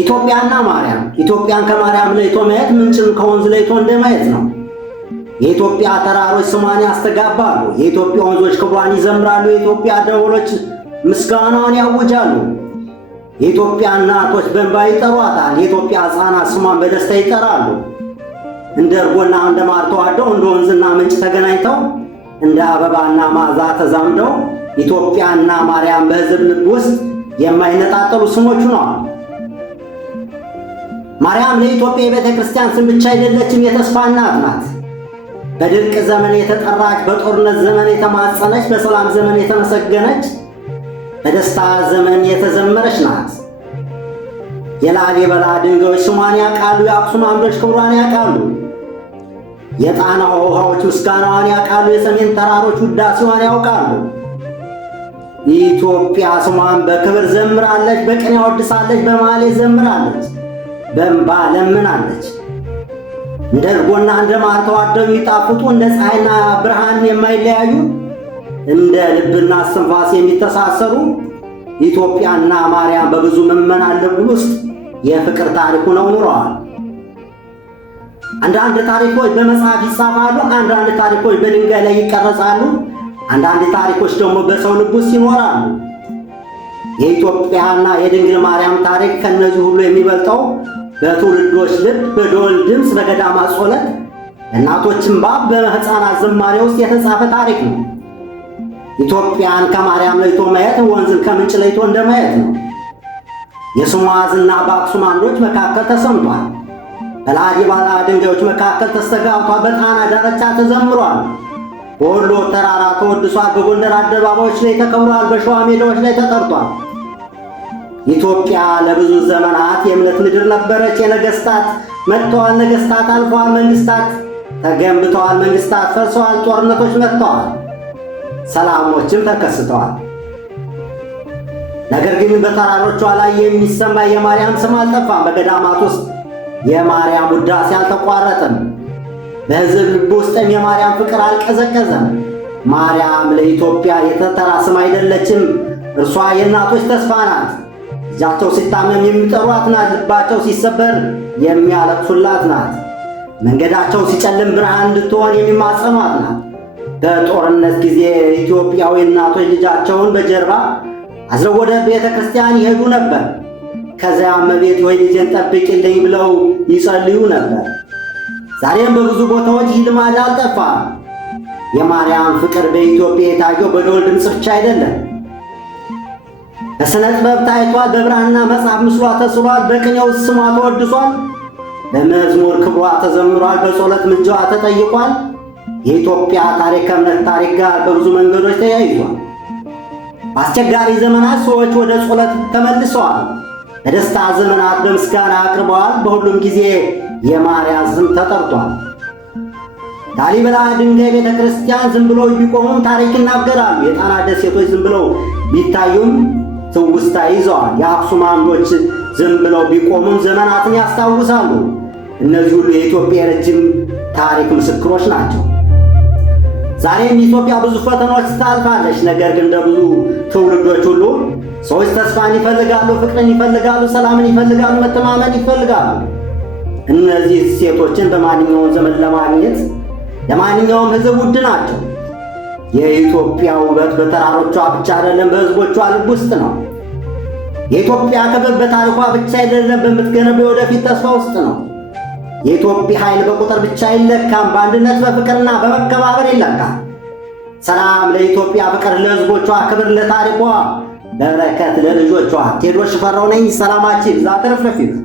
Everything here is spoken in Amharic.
ኢትዮጵያና ማርያም ኢትዮጵያን ከማርያም ለይቶ ማየት ምንጭን ከወንዝ ለይቶ እንደማየት ነው። የኢትዮጵያ ተራሮች ስሟን ያስተጋባሉ። የኢትዮጵያ ወንዞች ክብሯን ይዘምራሉ። የኢትዮጵያ ደወሎች ምስጋናዋን ያውጃሉ። የኢትዮጵያ እናቶች በእንባ ይጠሯታል። የኢትዮጵያ ሕፃናት ስሟን በደስታ ይጠራሉ። እንደ እርጎና እንደ ማር ተዋደው እንደ ወንዝና ምንጭ ተገናኝተው እንደ አበባና መዓዛ ተዛምደው ኢትዮጵያና ማርያም በሕዝብ ልብ ውስጥ የማይነጣጠሉ ስሞች ሆነዋል። ማርያም ለኢትዮጵያ የቤተ ክርስቲያን ስም ብቻ አይደለችም፣ የተስፋ እናት ናት። በድርቅ ዘመን የተጠራች፣ በጦርነት ዘመን የተማጸነች፣ በሰላም ዘመን የተመሰገነች፣ በደስታ ዘመን የተዘመረች ናት። የላሊበላ ድንጋዮች ስሟን ያውቃሉ። የአክሱም አምዶች ክብሯን ያውቃሉ። የጣና ውሃዎች ምስጋናዋን ያውቃሉ። የሰሜን ተራሮች ውዳሴዋን ያውቃሉ። ኢትዮጵያ ስሟን በክብር ዘምራለች፣ በቅኔ አወድሳለች፣ በማኅሌት ዘምራለች፣ በእንባ ለምናለች። እንደ እርጎና እንደ ማር ተዋደው የሚጣፍጡ፣ እንደ ፀሐይና ብርሃን የማይለያዩ፣ እንደ ልብና እስትንፋስ የሚተሳሰሩ ኢትዮጵያና ማርያም በብዙ ምዕመናን ልብ ውስጥ የፍቅር ታሪክ ሆነው ኑረዋል። አንዳንድ ታሪኮች በመጽሐፍ ይጻፋሉ፣ አንዳንድ ታሪኮች በድንጋይ ላይ ይቀረጻሉ፣ አንዳንድ ታሪኮች ደግሞ በሰው ልብ ውስጥ ይኖራሉ። የኢትዮጵያና የድንግል ማርያም ታሪክ ከእነዚህ ሁሉ የሚበልጠው በትውልዶች ልብ፣ በደወል ድምፅ፣ በገዳማት ጸሎት፣ በእናቶች እንባ፣ በሕፃናት ዝማሬ ውስጥ የተጻፈ ታሪክ ነው። ኢትዮጵያን ከማርያም ለይቶ ማየት ወንዝን ከምንጭ ለይቶ እንደማየት ነው። የስሟ ዝና በአክሱም አምዶች መካከል ተሰምቷል። በላሊበላ ድንጋዮች መካከል ተስተጋብቷል። በጣና ዳርቻ ተዘምሯል። በወሎ ተራራ ተወድሷል። በጎንደር አደባባዮች ላይ ተከብሯል። በሸዋ ሜዳዎች ላይ ተጠርቷል። ኢትዮጵያ ለብዙ ዘመናት የእምነት ምድር ነበረች። የነገሥታት መጥተዋል፣ ነገሥታት አልፈዋል፣ መንግሥታት ተገንብተዋል፣ መንግሥታት ፈርሰዋል፣ ጦርነቶች መጥተዋል፣ ሰላሞችም ተከስተዋል። ነገር ግን በተራሮቿ ላይ የሚሰማ የማርያም ስም አልጠፋም። በገዳማት ውስጥ የማርያም ውዳሴ አልተቋረጠም። በሕዝብ ልብ ውስጥም የማርያም ፍቅር አልቀዘቀዘም። ማርያም ለኢትዮጵያ የተተራ ስም አይደለችም። እርሷ የእናቶች ተስፋ ናት። ልጃቸው ሲታመም የሚጠሯት ናት። ልባቸው ሲሰበር የሚያለቅሱላት ናት። መንገዳቸው ሲጨልም ብርሃን እንድትሆን የሚማጸኗት ናት። በጦርነት ጊዜ ኢትዮጵያዊ እናቶች ልጃቸውን በጀርባ አዝለው ወደ ቤተ ክርስቲያን ይሄዱ ነበር። ከዚያም እመቤቴ ሆይ ልጄን ጠብቂልኝ ብለው ይጸልዩ ነበር። ዛሬም በብዙ ቦታዎች ይህ ልማድ አልጠፋም። የማርያም ፍቅር በኢትዮጵያ የታየው በደወል ድምፅ ብቻ አይደለም። በሥነ ጥበብ ታይቷል። በብራና መጽሐፍ ምስሏ ተስሏል። በቅኔው ስሟ ተወድሷል። በመዝሙር ክብሯ ተዘምሯል። በጸሎት ምልጃዋ ተጠይቋል። የኢትዮጵያ ታሪክ ከእምነት ታሪክ ጋር በብዙ መንገዶች ተያይዟል። በአስቸጋሪ ዘመናት ሰዎች ወደ ጸሎት ተመልሰዋል። በደስታ ዘመናት በምስጋና አቅርበዋል። በሁሉም ጊዜ የማርያም ስም ተጠርቷል። ላሊበላ ድንጋይ ቤተ ክርስቲያን ዝም ብለው ቢቆሙም ታሪክ ይናገራሉ። የጣና ደሴቶች ዝም ብለው ቢታዩም ትውስታ ይዘዋል። የአክሱም አምዶች ዝም ብለው ቢቆሙም ዘመናትን ያስታውሳሉ። እነዚህ ሁሉ የኢትዮጵያ የረጅም ታሪክ ምስክሮች ናቸው። ዛሬም ኢትዮጵያ ብዙ ፈተናዎች ታልፋለች። ነገር ግን እንደ ብዙ ትውልዶች ሁሉ ሰዎች ተስፋን ይፈልጋሉ፣ ፍቅርን ይፈልጋሉ፣ ሰላምን ይፈልጋሉ፣ መተማመን ይፈልጋሉ። እነዚህ ሴቶችን በማንኛውም ዘመን ለማግኘት ለማንኛውም ሕዝብ ውድ ናቸው። የኢትዮጵያ ውበት በተራሮቿ ብቻ አይደለም፣ በሕዝቦቿ ልብ ውስጥ ነው። የኢትዮጵያ ክብር በታሪኳ ብቻ አይደለም፣ በምትገነባው ወደፊት ተስፋ ውስጥ ነው። የኢትዮጵያ ኃይል በቁጥር ብቻ አይለካም፣ በአንድነት በፍቅርና በመከባበር ይለካል። ሰላም ለኢትዮጵያ፣ ፍቅር ለሕዝቦቿ፣ ክብር ለታሪኳ፣ በረከት ለልጆቿ። ቴዎድሮስ ሽፈራው ነኝ። ሰላማችን ይብዛ ትርፍርፍ ይበል።